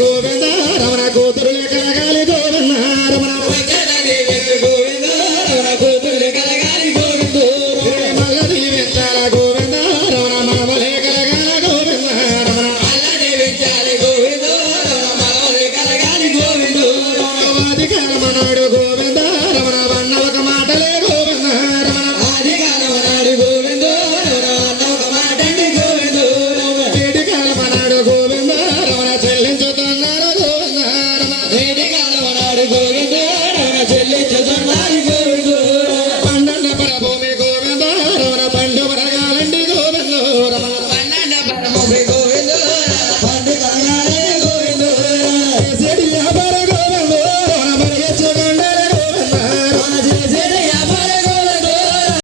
గోవింద రమణ కూతురు కలగాలి గోవింద రమణ గోవింద రమణ కూతురు కలగాలి గోవింద మల్లది వెంచాల గోవింద రమణ మనమలే కలగాల గోవింద రమణ మల్లది వెంచాలి గోవింద రమణ మనమలే కలగాలి గోవింద ఆది కాలమనాడు గోవింద రమణ వన్న ఒక మాటలే గోవింద రమణ ఆది కాలమనాడు గోవింద రమణ వన్న ఒక మాటండి గోవింద ఏడి కాలమనాడు గోవింద రమణ చెల్లించుతున్నారు గోవింద రమణ ఏడి కాలమనాడు గోవింద రమణ చెల్లించు